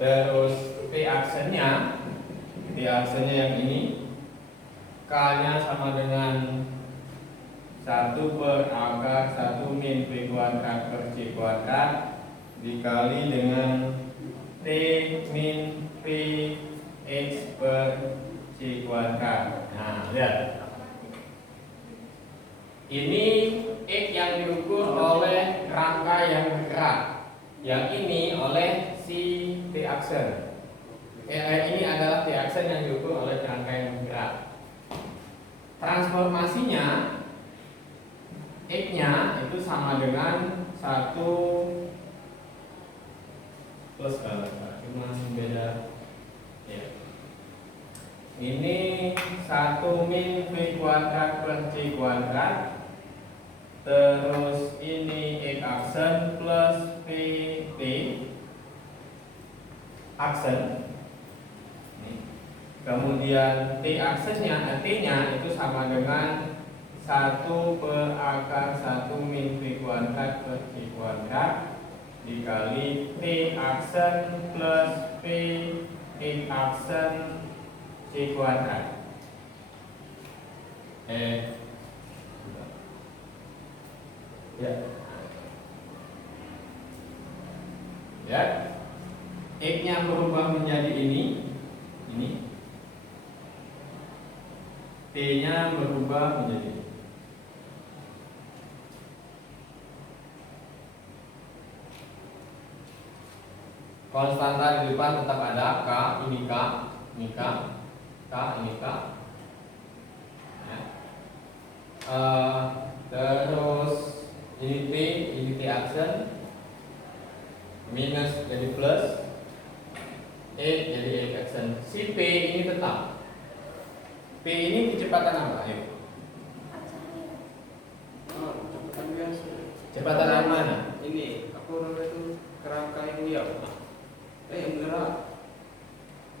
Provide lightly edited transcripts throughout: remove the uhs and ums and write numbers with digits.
Terus P aksennya yang ini, K-nya sama dengan 1/akar 1 min P kuadrat per C kuadrat dikali dengan T min P X per C kuadrat. Nah, lihat. Ini X yang diukur oleh rangka yang bergerak. Yang ini oleh si T aksen. Ini adalah T aksen yang diukur oleh rangka yang bergerak. Transformasinya X-nya itu sama dengan 1 plus cuma beda ya. Ini 1 min P kuadrat per C kuadrat, terus ini X aksen plus PT aksen. Kemudian T aksennya, T-nya itu sama dengan 1/akar 1 min P kuadrat per C kuadrat dikali T aksen plus P X aksen C kuadrat. Ya. X-nya berubah menjadi ini. T-nya berubah menjadi ini. Konstanta di depan tetap ada K, ini K, ini K, ini K. Ya. Terus ini T aksen, minus jadi plus, E jadi X aksen. Si P ini tetap. P ini kecepatan apa? Ayo. Kecepatan biasa. Kecepatan yang mana? Ini aku itu kerangka yang diam. Yang bergerak.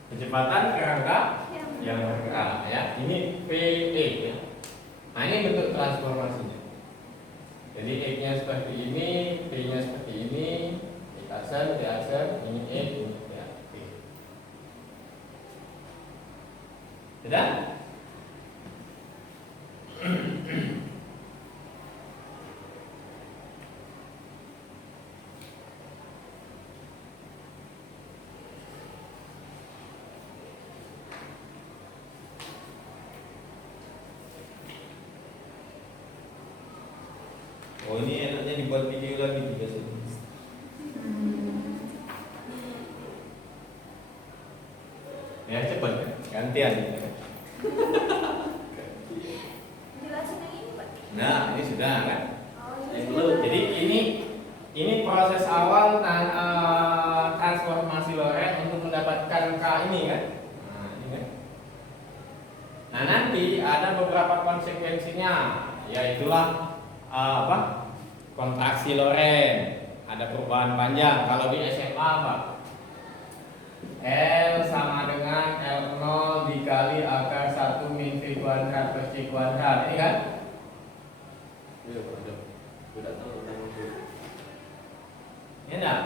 Kecepatan kerangka yang bergerak ya. Ini PE ya. Nah, ini bentuk transformasinya. Jadi X-nya seperti ini, P-nya seperti ini, X aksen, T aksen, ini E, ini P. Sudah? Oh, ini enaknya dibuat video lagi juga sih. Ya cepat kan? Gantian. Jelasin yang ini, Pak. Nah, ini sudah kan? Jadi Ini proses awal transformasi Lorentz untuk mendapatkan K ini kan? Nah, ini kan? Nah, nanti ada beberapa konsekuensinya, yaitulah kontraksi Lorentz, ada perubahan panjang. Kalau di SMA apa? L sama dengan L0 dikali akar 1 min V kuadrat per C kuadrat. Ini kan? Iya, Pak. Tidak tahu tentang itu. Ya enggak?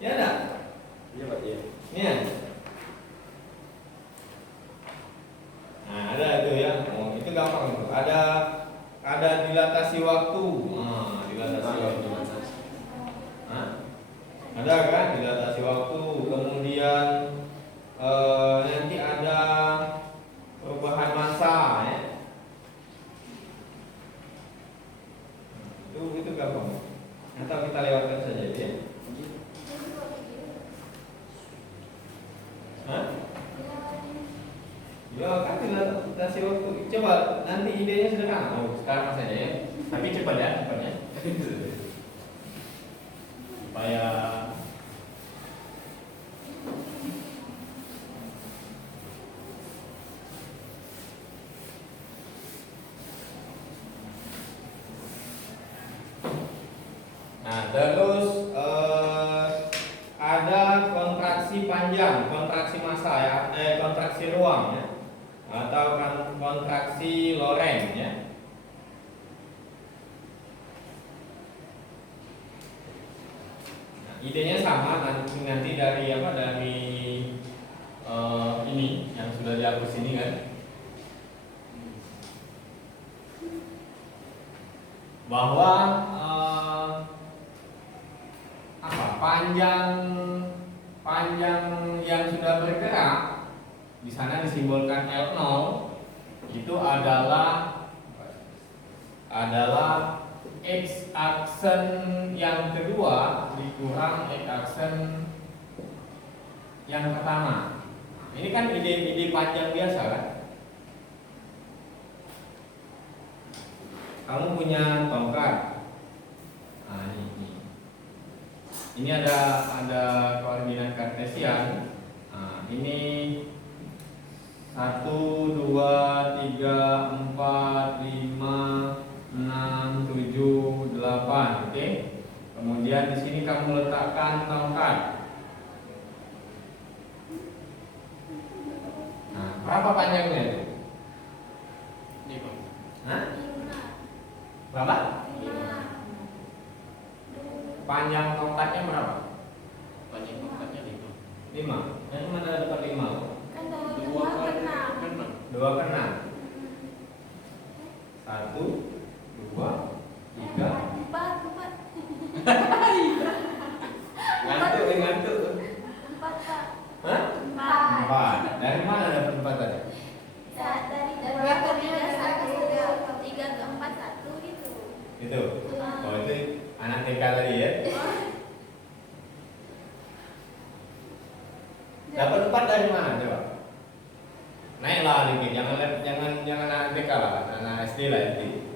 Ya enggak? Iya, Pak. Iya. Iya. Nah, ada itu ya. Oh, itu gampang itu. Ada dilatasi waktu. Nah, dilatasi waktu. Hah? Ada kan dilatasi waktu. Kemudian nanti ada perubahan massa ya. Itu gampang. Atau kita lewatkan saja ya. Hah? Ya kan dilatasi waktu. Coba nanti idenya sederhana. Oh, sekarang saja ya. Tapi cepat ya, cepatnya. Supaya nah, terus ada kontraksi panjang, kontraksi massa ya, kontraksi ruang ya, atau kontraksi Lorentz ya. idenya sama nanti dari apa dari ini yang sudah dihapus ini kan, bahwa apa panjang yang sudah bergerak di sana disimbolkan L0 itu adalah X aksen yang kedua dikurang X aksen yang pertama. Ini kan ide panjang biasa kan? Kamu punya tongkat. Nah, ini ada koordinat kartesian. Nah, ini 1, 2, 3, 4, 5, 6, 7, 8. Oke. Kemudian di sini kamu letakkan tongkat. Nah, berapa panjangnya itu? Ini bang. Hah? 5. Berapa? 5. Panjang tongkatnya berapa? Panjang tongkatnya 5. 5. Yang mana dapat 5? Kan dari 2 2 kali ke 6. kan bang. 2 ke 6. 1, 2, 3. 4. Ngantuk. 4 Pak. Hah? 4. Dari mana dapat 4 tadi? Dari 2 ke 3 1, 3 ke 4 1 gitu. Itu. Oh, itu anak TK tadi ya. Dapat 4 dari mana coba? Naiklah dikit, jangan anak TK lah, anak SD lah SD.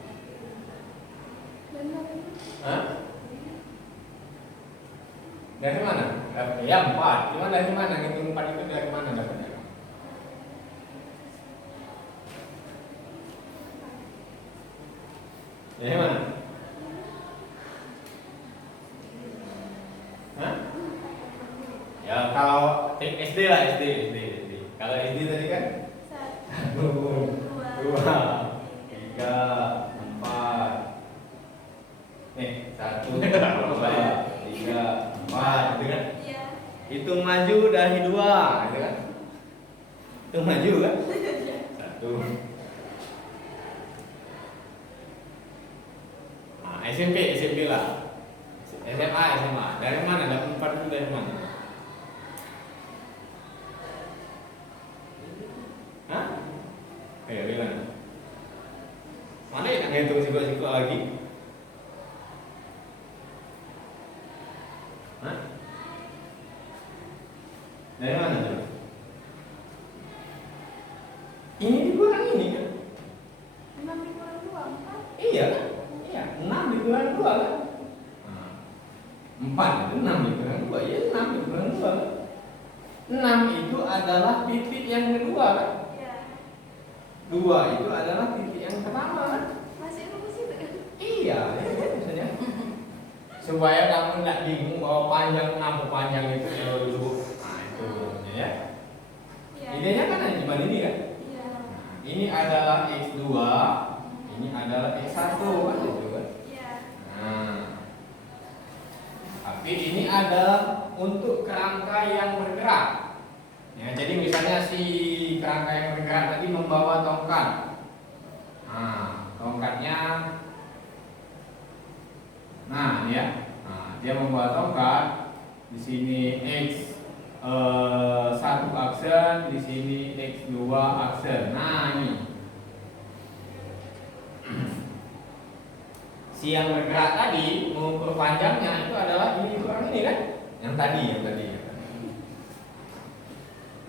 Benar. Hah? Dari mana? Ya 4. Cuma dari mana? Ngitung 4 itu dari mana dapatnya? Dari mana? Hah? Ya kalau SD lah SD. Kalau SD tadi kan? 1, 2, 3, 4. Nih 1, 2, 3, 4, gitu kan? Iya. Hitung maju dari 2, gitu kan? Hitung maju kan? 1. Nah, SMP lah. SMA. Dari mana? Dapat 4 itu dari mana? Hah? Ayo gimana? Mana yang ngitung siku lagi? Hah? Dari mana coba? Ini dikurang ini kan? 6 dikurang 2 4. Iya kan? Iya, 6 dikurang 2 kan? 4 itu 6 dikurang 2, ya 6 dikurang 2 kan? 6 itu adalah titik yang kedua kan? Iya. 2 itu adalah titik yang pertama kan? Masih rumus itu kan? Iya, itu maksudnya. Supaya kamu tidak bingung bahwa panjang 6 panjang itu ya dulu. Nah, itu ya. Iya. Idenya kan hanya cuma ini kan? Iya. Ini adalah X2, ini adalah X1 kan itu kan? Iya. Nah, tapi ini adalah untuk kerangka yang bergerak. Ya, jadi misalnya si kerangka yang bergerak tadi membawa tongkat. Nah, tongkatnya, nah ya, nah, dia membawa tongkat. Di sini X1 aksen, di sini X2 aksen. Nah ini. Si yang bergerak tadi mengukur panjangnya itu adalah ini kurang ini kan? Yang tadi.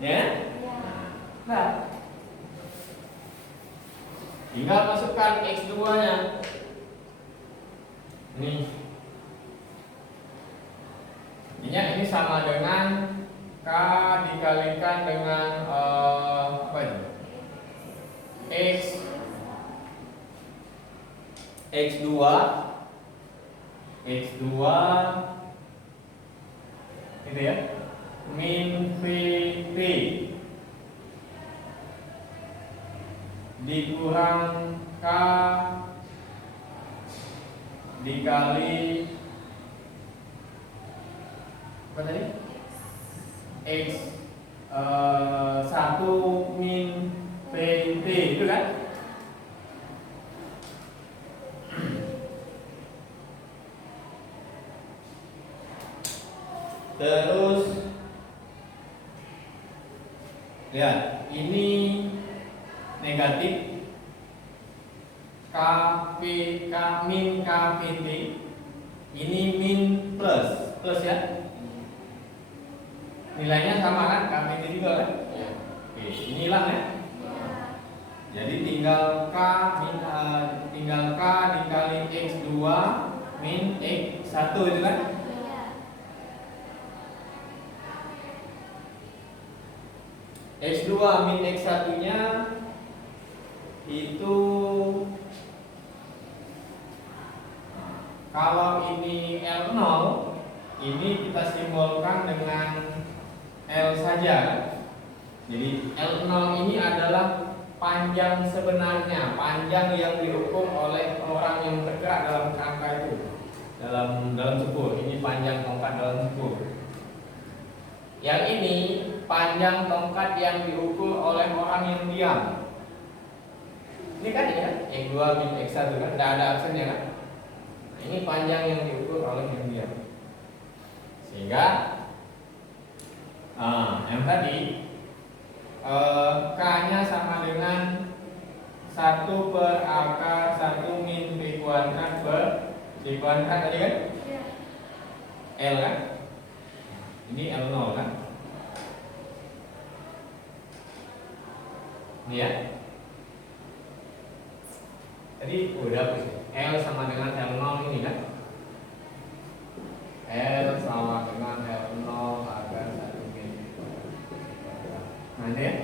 Ya? Iya. Nah. Tinggal masukkan X2-nya. Ini. Ini sama dengan K dikalikan dengan apa itu? X2 gitu ya, min VT dikurang K dikali apa tadi? X 1 min PT itu kan? Terus lihat, ini negatif KP K min KPT, ini min plus ya. Nilainya sama kan, KPT juga kan? Ya. Oke, inilah ya. Jadi tinggal K dikali X2 min X1 itu kan? X2 min X1 nya itu, kalau ini L0, ini kita simbolkan dengan L saja. Jadi L0 ini adalah panjang sebenarnya, panjang yang dihukum oleh orang yang bergerak dalam kerangka itu, dalam sepur. Ini panjang tongkat dalam sepur. Yang ini panjang tongkat yang diukur oleh orang yang diam. Ini kan ya, X2 min X1 kan, tidak ada aksennya kan. Nah, ini panjang yang diukur oleh yang diam. Sehingga yang tadi K-nya sama dengan 1 per akar 1 min P kuadrat per C kuadrat tadi kan? L kan? Ini L0 kan? Ini ya. Tadi udah hapus ya? L sama dengan L0 ini kan? L sama dengan L0 akar 1 min. Nah ini ya.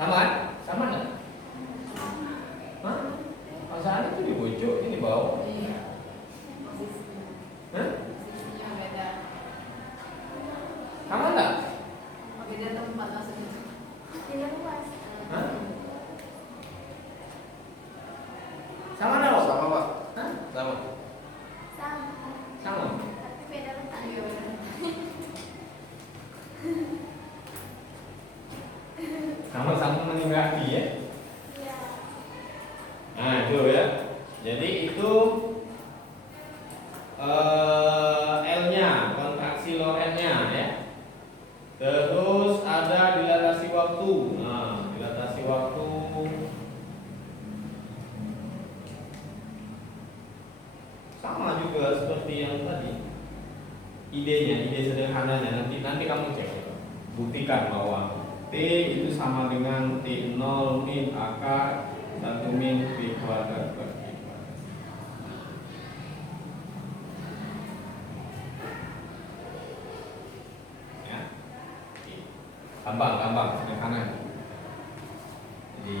Sama kan? Sama enggak? Hah? Masalahnya itu di pojok, ini di bawah. Hah? Sama enggak? Beda tempat maksudnya. Tidak luas. Hah? Sama enggak? Sama Pak. Hah? Sama. Sama. Sama. Tapi beda letak. Sama-sama meninggalkan ya. Iya. Nah itu ya. Jadi itu L-nya, kontraksi Lorentz-nya ya. Terus ada dilatasi waktu. Nah, dilatasi waktu sama juga seperti yang tadi. Ide sederhananya nanti kamu cek. Buktikan bahwa T itu sama dengan T0 min akar 1 min P kuadrat per P kuadrat. Ya. Gampang sederhana. Jadi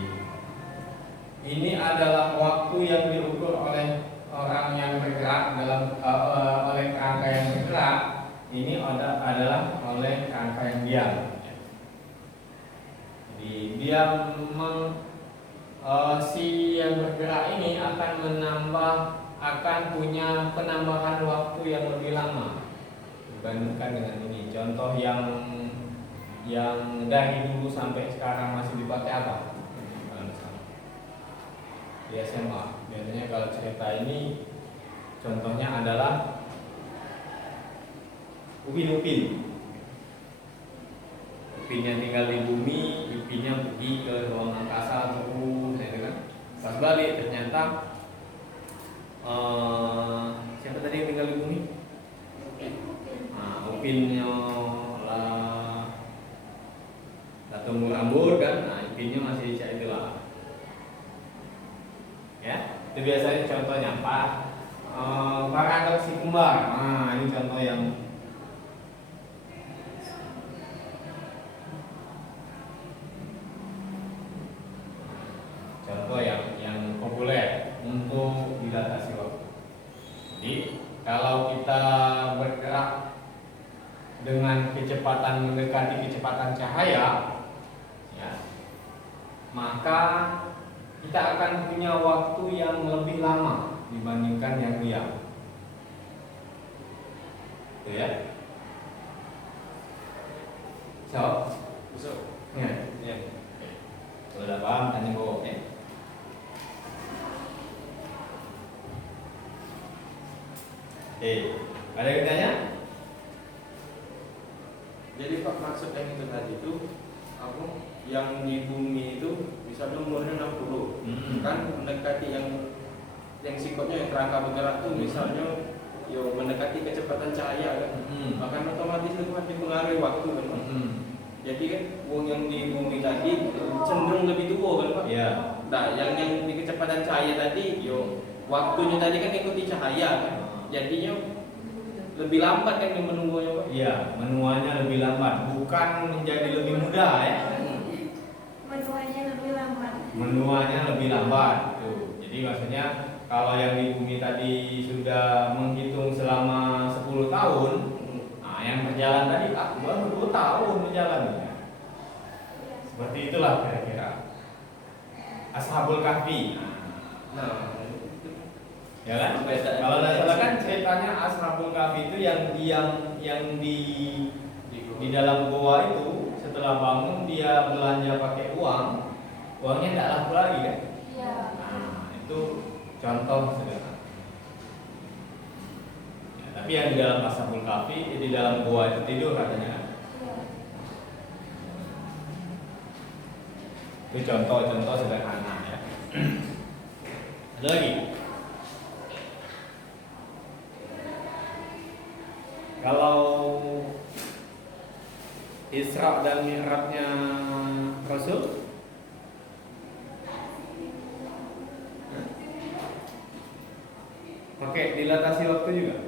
ini adalah waktu yang diukur oleh orang yang bergerak dalam oleh kerangka yang bergerak. Ini adalah oleh kerangka yang diam. Jadi dia si yang bergerak ini akan punya penambahan waktu yang lebih lama dibandingkan dengan ini. Contoh yang dari dulu sampai sekarang masih dipakai apa? Di SMA biasanya kalau cerita ini contohnya adalah upin yang tinggal di bumi, upinnya pergi ke ruang angkasa terus, ya kan? Pas balik ternyata siapa tadi yang tinggal di bumi? Nah, upinnya lah tumbuh rambut kan, nah upinnya masih bisa itulah. Ya, itu biasanya contohnya Pak paradoksi kembar. Nah, ini contoh yang populer untuk dilatasi waktu. Jadi kalau kita bergerak dengan kecepatan mendekati kecepatan cahaya, ya, maka kita akan punya waktu yang lebih lama dibandingkan yang diam. Gitu ya. So, Besok. ya. Ya. Kalau udah paham tanya kok ya. Ada yang tanya? Jadi Pak, maksud yang itu tadi itu apa? Yang di bumi itu misalnya umurnya 60, kan mendekati yang sifatnya yang kerangka bergerak tuh misalnya mendekati kecepatan cahaya kan. Bahkan otomatis itu kan dipengaruhi waktu kan Pak. Jadi kan uang yang di bumi tadi cenderung lebih tua kan Pak. Iya. Nah, yang di kecepatan cahaya tadi, waktunya tadi kan ikuti cahaya kan. Jadinya lebih lambat kan yang menunggunya Pak. Iya, menuanya lebih lambat, bukan menjadi lebih mudah ya. Menuanya lebih lambat. Menuanya lebih lambat. Tuh. Jadi maksudnya kalau yang di bumi tadi sudah menghitung selama 10 tahun, nah yang berjalan tadi baru 2 tahun berjalan. Seperti itulah kira-kira. Ashabul Kahfi. Nah, Ya kan? Kalau tidak salah kan ceritanya Ashabul Kahfi itu yang di dalam goa itu setelah bangun dia belanja pakai uangnya tidak laku lagi kan? Iya. Nah, itu contoh sederhana. Ya, tapi yang di dalam Ashabul Kahfi di dalam goa itu tidur katanya kan? Iya. Itu contoh-contoh sederhana ya. Ada lagi? Kalau Isra dan Mi'rajnya Rasul, pakai dilatasi waktu juga.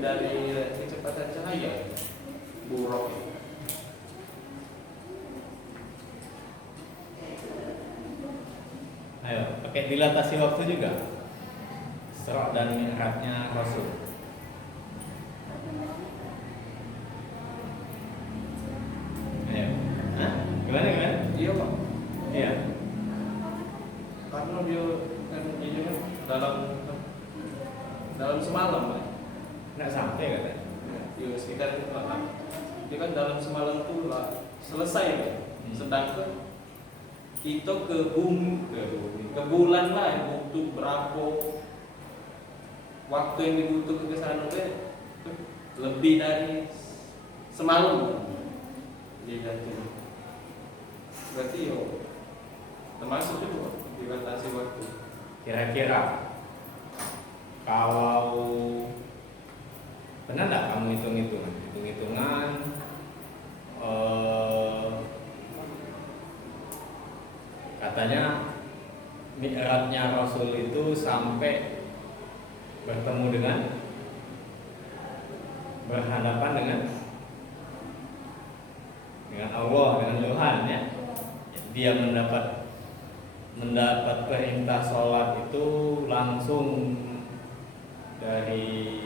Dari kecepatan cahaya buruk. Ayo, pakai dilatasi waktu juga. Isra dan Mi'rajnya Rasul. Ayo. Hah? Gimana? Iya Pak. Iya. Karena dia kan ini kan dalam semalam Pak. Nggak sampai katanya. Ya sekitar itu Pak. Dia kan dalam semalam tuh lah selesai Pak. Sedangkan kita ke bulan lah yang butuh berapa waktu yang dibutuhkan ke sana lebih dari semalam. Jadi berarti termasuk juga dibatasi waktu. Kira-kira kalau pernah nggak kamu hitung-hitungan katanya Mi'rajnya Rasul itu sampai bertemu dengan berhadapan dengan Allah, dengan Tuhan ya. Dia mendapat perintah sholat itu langsung dari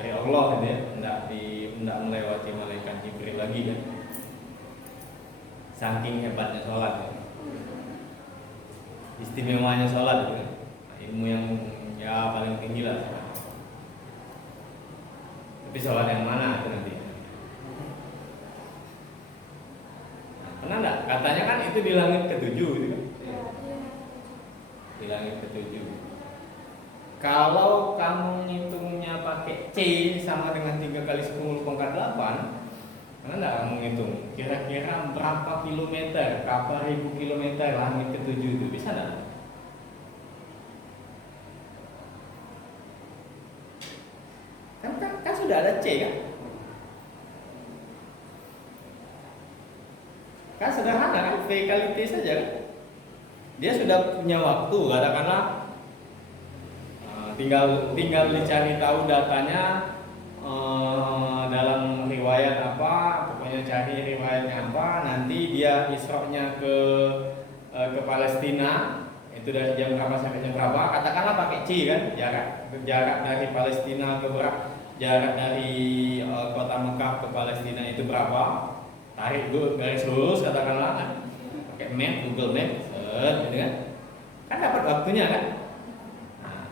Allah gitu ya, tidak melewati malaikat Jibril lagi kan. Saking hebatnya sholat ya. Istimewanya sholat gitu kan. Ilmu yang ya paling tinggi lah. Tapi sholat yang mana itu nanti? Pernah enggak? Katanya kan itu di langit ketujuh gitu kan? Di langit ketujuh. Kalau kamu ngitungnya pakai C sama dengan 3 kali 10 pangkat 8, pernah enggak kamu ngitung? Kira-kira berapa kilometer, berapa ribu kilometer langit ketujuh itu? Bisa enggak? Kan sudah ada C kan? Kan sederhana kan, V kali T saja kan? Dia sudah punya waktu, katakanlah tinggal dicari tahu datanya dalam riwayat apa, pokoknya cari riwayatnya apa, nanti dia isroknya ke Palestina itu dari jam berapa sampai jam berapa, katakanlah pakai C kan, jarak dari Palestina ke jarak dari kota Mekah ke Palestina itu berapa, tarik garis lurus katakanlah pakai map, Google Map gitu kan? Kan dapat waktunya kan? Nah,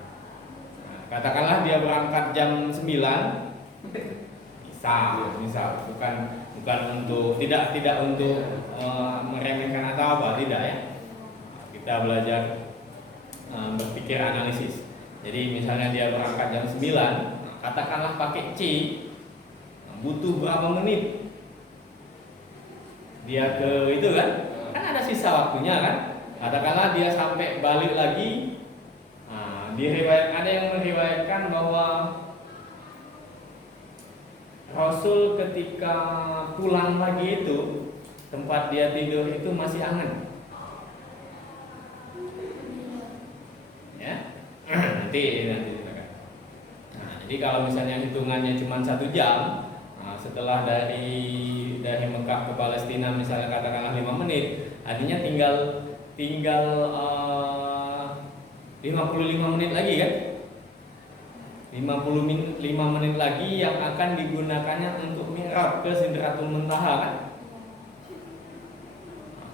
katakanlah dia berangkat jam 9, misal bukan untuk tidak untuk meremehkan atau apa, tidak ya. Kita belajar berpikir analisis. Jadi misalnya dia berangkat jam 9, katakanlah pakai C, butuh berapa menit dia ke itu kan ada sisa waktunya kan. Katakanlah dia sampai balik lagi, ada yang meriwayatkan bahwa Rasul ketika pulang lagi itu tempat dia tidur itu masih hangat. Ya, nanti. Nah, jadi kalau misalnya hitungannya cuma 1 jam, setelah dari Mekah ke Palestina misalnya katakanlah 5 menit, artinya tinggal 55 menit lagi kan? 55 menit lagi yang akan digunakannya untuk mi'raj ke Sidratul Muntaha kan?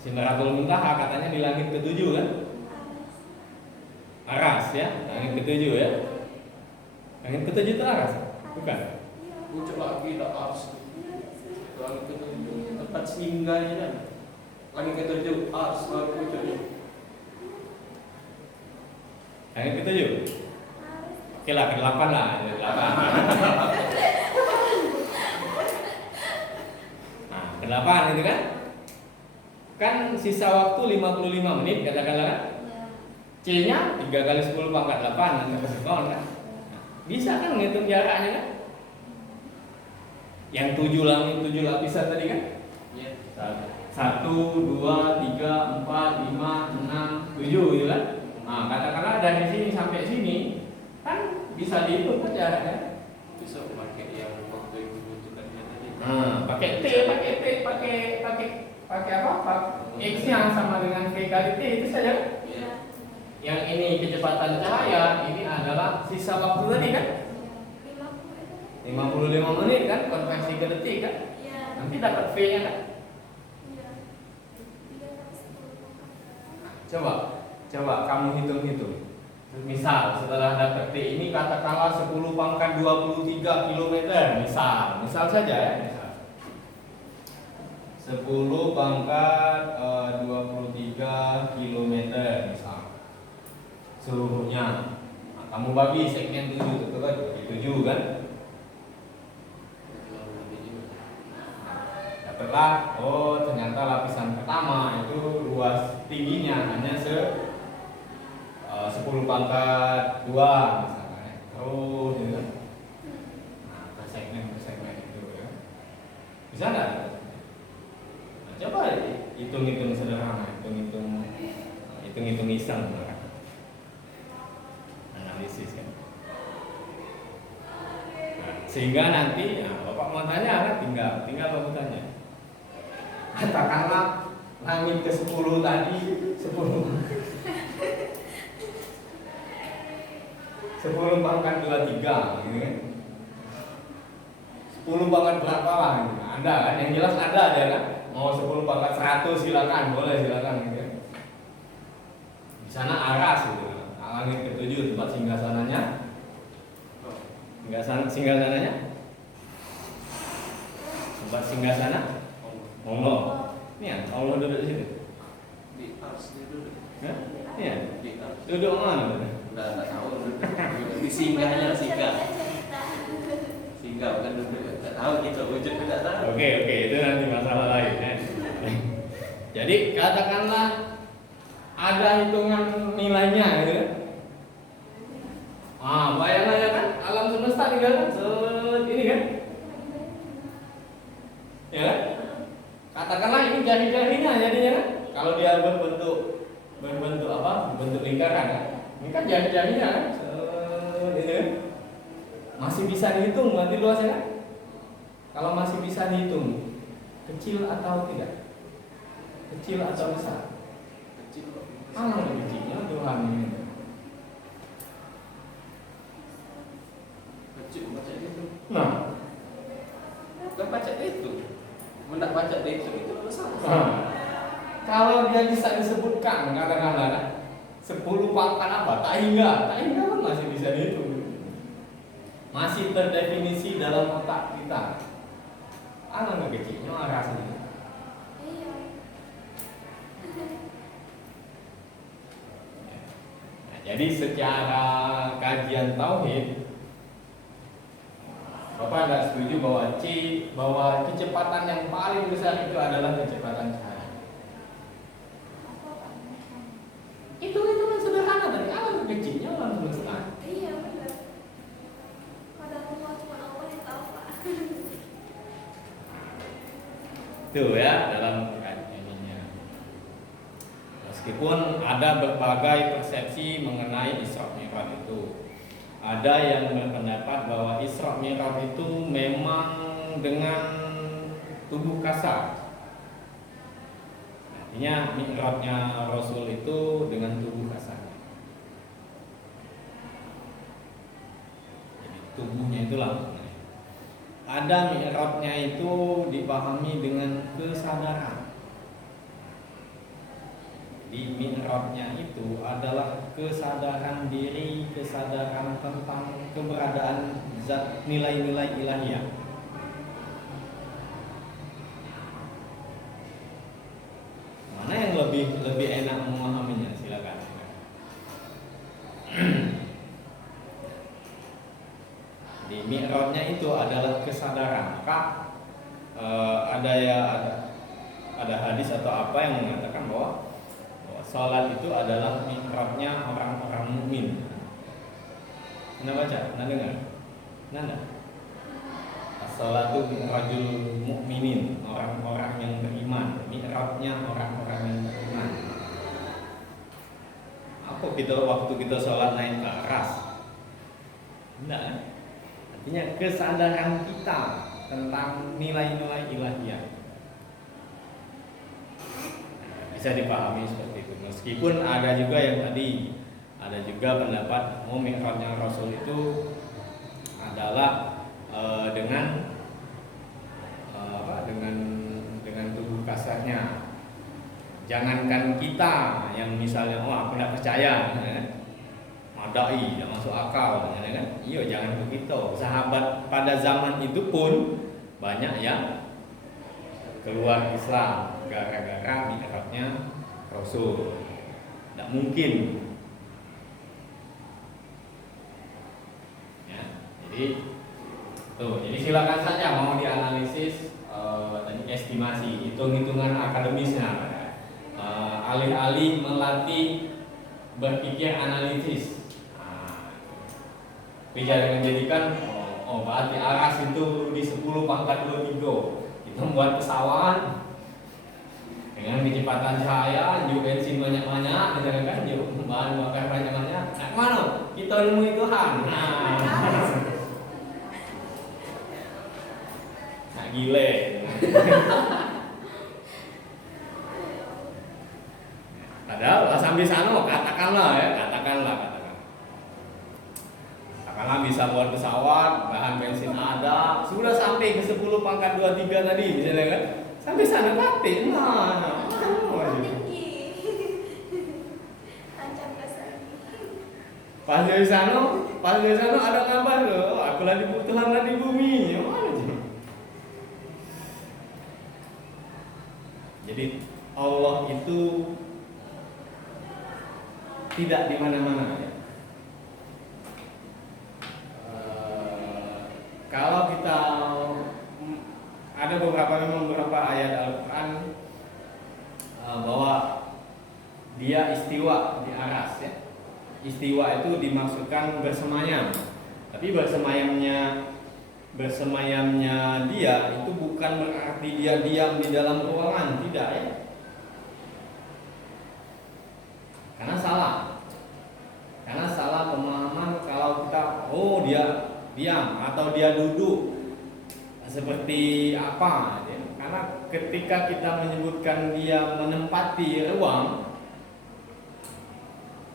Sidratul Muntaha katanya di langit ke-7 kan? Aras ya, langit ke-7 ya. Langit ke-7 itu Aras? Bukan? Pucuk lagi dah ars. Langit ke-7 tempat singgahnya kan. Langit ke-7 ars baru pucuknya. Langit ke-7. Oke lah, ke-8 lah, 8. Nah, ke-8 itu kan? Kan sisa waktu 55 menit katakanlah kan? C-nya 3 kali 10 pangkat 8 nanti kesekon kan? Bisa kan menghitung jaraknya kan? Yang 7 lapisan tadi kan? Iya. 1, 2, 3, 4, 5, 6, 7 gitu kan? Nah, katakanlah dari sini sampai sini kan bisa dihitung kan jaraknya? Bisa pakai yang waktu itu butuhkannya tadi. Pakai T, pakai apa? X-nya sama dengan V kali T itu saja. Iya. Yang ini kecepatan cahaya, ini adalah sisa waktu tadi kan? 55 menit kan, konversi ke detik kan? Nanti dapat V-nya kan? Coba kamu hitung-hitung. Misal setelah dapat T ini katakanlah 10 pangkat 23 km misal saja ya, misal 10 pangkat 23 km misal seluruhnya. Nah, kamu bagi segmen 7 itu kan 7 kan? Dapatlah, oh ternyata lapisan pertama itu luas tingginya hanya 10 pangkat 2 misalnya. Terus gitu kan. Nah, per segmen itu ya. Bisa nggak? Nah, coba hitung-hitung sederhana, hitung-hitung iseng kan. Analisis kan. Nah, sehingga nanti Bapak mau tanya kan tinggal Bapak tanya. Katakanlah langit ke-10 tadi 10 pangkat 23 gitu kan. 10 pangkat berapa lah gitu. Ada kan, yang jelas ada kan. Mau 10 pangkat 100 silakan, boleh silakan gitu kan. Di sana Aras gitu. Langit ke-7 tempat singgasananya. Singgasananya? Tempat singgasana? Allah. Ini ya, Allah duduk di situ. Di ars dia duduk. Hah? Iya. Di ars. Duduk mana? Udah enggak tahu duduk. Di singgahnya singgah. Singgah bukan duduk. Enggak tahu gitu, wujud enggak tahu. Oke, itu nanti masalah lain ya. Jadi katakanlah ada hitungan nilainya gitu kan. Bayangkan ya kan, alam semesta tinggal kan ini kan. Ya kan? Katakanlah ini jari-jarinya jadinya kan. Kalau dia berbentuk apa? Berbentuk lingkaran kan. Ini kan jari-jarinya kan. Ini kan. Masih bisa dihitung berarti luasnya kan? Kalau masih bisa dihitung, kecil atau tidak? Kecil atau besar? Kecil kok. Mana lebih kecilnya Tuhan ini? Kecil baca itu. Nah, Bukan baca itu. Mendak baca itu besar. Kalau dia bisa disebutkan katakanlah 10 pangkat apa, tak hingga kan masih bisa dihitung, masih terdefinisi dalam otak kita. Alangkah kecilnya rasanya. Iya. Nah, jadi secara kajian tauhid, Bapak tidak setuju bahwa kecepatan yang paling besar itu adalah kecepatan cahaya. Itu kan sederhana tadi, alam kecilnya alam semesta. Iya benar. Padahal cuma Allah yang tahu Pak. Tuh ya dalam kajiannya. Meskipun ada berbagai persepsi mengenai Isra Mi'raj itu. Ada yang berpendapat bahwa Isra Mi'raj itu memang dengan tubuh kasar. Artinya mi'rajnya Rasul itu dengan tubuh kasar. Jadi tubuhnya itulah maksudnya. Ada mi'rajnya itu dipahami dengan kesadaran. Jadi mi'rajnya itu adalah kesadaran diri, kesadaran tentang keberadaan zat nilai-nilai ilahiyah. Mana yang lebih enak memahaminya? Silakan. Di mi'rajnya itu adalah kesadaran. Maka ada hadis atau apa yang mengatakan bahwa salat itu adalah mi'rajnya orang-orang mukmin. Anda baca? Anda dengar? Anda? As-salatu mi'rajul mukminin, orang-orang yang beriman. Mi'rajnya orang-orang yang beriman. Apa waktu kita sholat naik ke aras? Enggak. Artinya kesadaran kita tentang nilai-nilai ilahiyah bisa dipahami seperti itu. Meskipun ada juga yang tadi, ada juga pendapat mi'rajnya Rasul itu adalah dengan tubuh kasarnya. Jangankan kita yang misalnya aku tidak percaya, madai tidak masuk akal, kan? Iya, jangan begitu. Sahabat pada zaman itu pun banyak yang keluar Islam gara-gara mi'rajnya Rasul. Tidak mungkin. Ya, jadi silakan saja mau dianalisis tadi estimasi, hitung-hitungan akademisnya. Alih-alih melatih berpikir analitis. Jangan jadikan berarti aras itu di 10 pangkat 23. Kita membuat pesawat dengan kecepatan cahaya, yuk bensin banyak-banyak, kan yuk bahan bakar banyak-banyak. Nah, kemana? Kita nemui Tuhan. Nah, gile. Padahal sambil sana katakanlah bisa buat pesawat, bahan bensin ada, sudah sampai ke 10 pangkat 23 tadi, misalnya kan, sampai sana mati, tinggi. Tancap kasar. Pas dari sana ada kabar loh, aku lagi Tuhan di bumi, Jadi Allah itu tidak di mana-mana. Kalau kita ada beberapa ayat Al-Quran bahwa dia istiwa di aras, ya. Istiwa itu dimaksudkan bersemayam. Tapi bersemayamnya dia itu bukan berarti dia diam di dalam ruangan, tidak ya. Karena salah pemahaman kalau kita dia diam atau dia duduk seperti apa ya. Karena ketika kita menyebutkan dia menempati ruang,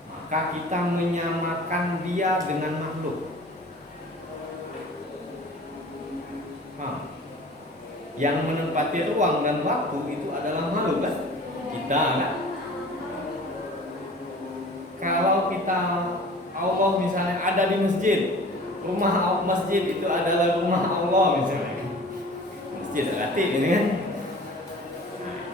maka kita menyamakan dia dengan makhluk. Yang menempati ruang dan waktu itu adalah makhluk kan? kita kan? Kalau kita Allah misalnya ada di masjid, rumah masjid itu adalah rumah Allah misalnya, masjid hati ini kan,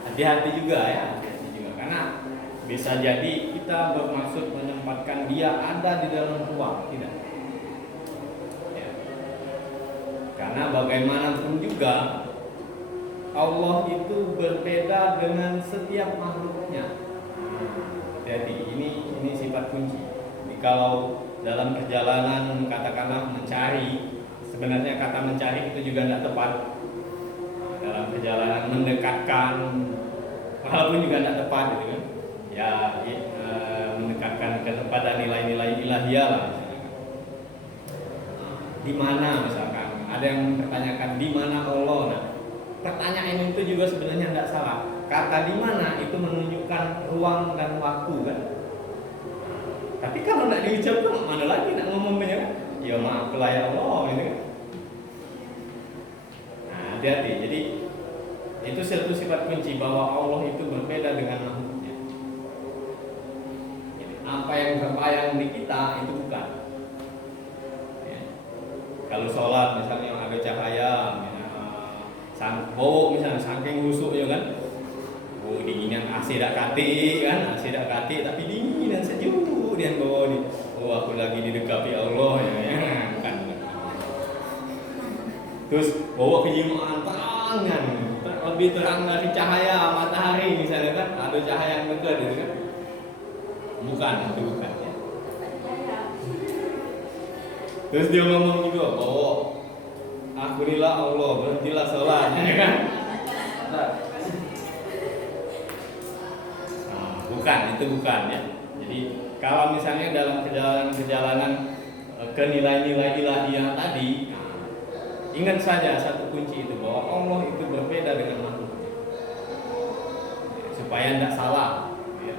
hati-hati juga ya, hati-hati juga karena bisa jadi kita bermaksud menempatkan dia ada di dalam ruang, tidak? Ya. Karena bagaimanapun juga Allah itu berbeda dengan setiap makhluknya. Jadi ini sifat kunci. Jadi kalau dalam perjalanan katakanlah mencari, sebenarnya kata mencari itu juga tidak tepat. Dalam perjalanan mendekatkan, walaupun juga tidak tepat, gitu kan? Ya, mendekatkan kepada nilai-nilai ilahiyah lah. Di mana misalkan ada yang mempertanyakan di mana Allah. Nah, pertanyaan itu juga sebenarnya tidak salah. Kata di mana itu menunjukkan ruang dan waktu kan. Tapi kalau tidak diucapkan mana lagi nak ngomongnya kan? Ya maaf ya Allah ini kan. Nah, hati-hati. Jadi itu satu sifat kunci bahwa Allah itu berbeda dengan makhluknya. Jadi, apa yang terbayang di kita itu bukan. Ya. Kalau sholat misalnya ada cahaya, misalnya saking rusuk ya kan. Oh dinginan AC dak kati kan, AC dak kati tapi dingin dan sejuk dia bawa ni. Oh aku lagi didekati Allah ya kan. Terus bawa kejimaan tangan, lebih terang dari cahaya matahari misalnya kan, ada cahaya yang dekat gitu kan. Bukan, itu bukan ya. Terus dia ngomong juga bahwa akunilah Allah, berhentilah sholat ya kan. Bukan, itu bukan ya. Jadi kalau misalnya dalam perjalanan ke nilai-nilai ilahiyah tadi, ingat saja satu kunci itu bahwa Allah itu berbeda dengan makhluknya. Supaya tidak salah. Ya.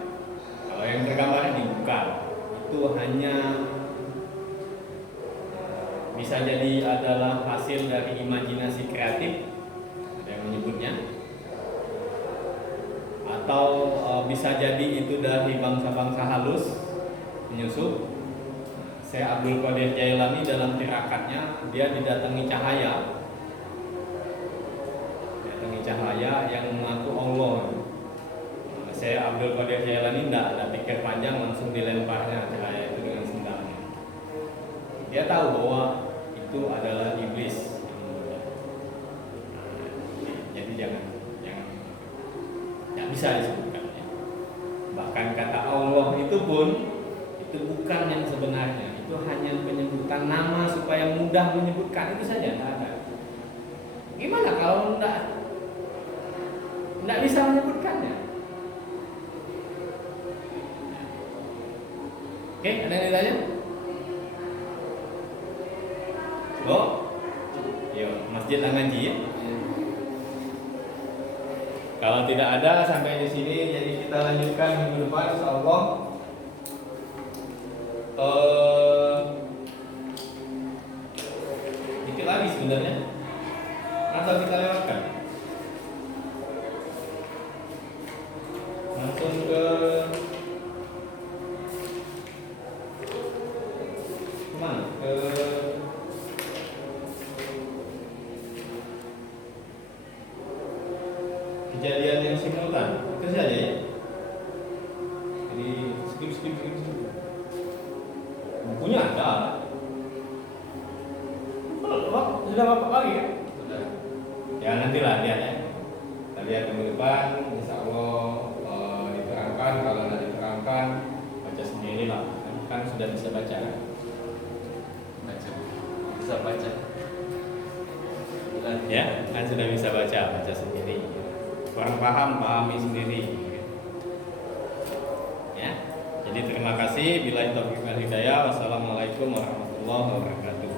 Kalau yang tergambar ini bukan, itu hanya bisa jadi adalah hasil dari imajinasi kreatif, ada yang menyebutnya. Atau bisa jadi itu dari bangsa-bangsa halus penyusup. Syekh Abdul Qadir Jailani dalam tirakatnya dia didatangi cahaya yang mengaku Allah. Syekh Abdul Qadir Jailani tidak pikir panjang, langsung dilemparnya cahaya itu dengan sendalnya. Dia tahu bahwa itu adalah iblis. Jadi jangan bisa disebutkan ya. Bahkan kata Allah itu pun itu bukan yang sebenarnya, itu hanya penyebutan nama supaya mudah menyebutkan itu saja, tidak ada. Gimana kalau tidak bisa menyebutkannya? Oke, ada yang ditanya? Oh, yuk masjid ngaji ya. Kalau tidak ada sampai di sini, jadi kita lanjutkan minggu depan insyaallah. Dikit lagi sebenarnya. Atau kita lewatkan? Langsung ke mana? Ke kejadian yang simultan itu saja ya. Jadi skip. Bukunya ada. Sudah bapak lagi kan? Sudah. Ya nantilah lihat ya. Kita lihat minggu depan, insya Allah diterangkan. Kalau tidak diterangkan, baca sendiri lah. Kan sudah bisa baca kan? Bisa baca. Ya, kan sudah bisa baca sendiri. Kurang paham, pahami sendiri. Ya. Jadi terima kasih. Billahi taufiq wal hidayah. Wassalamualaikum warahmatullahi wabarakatuh.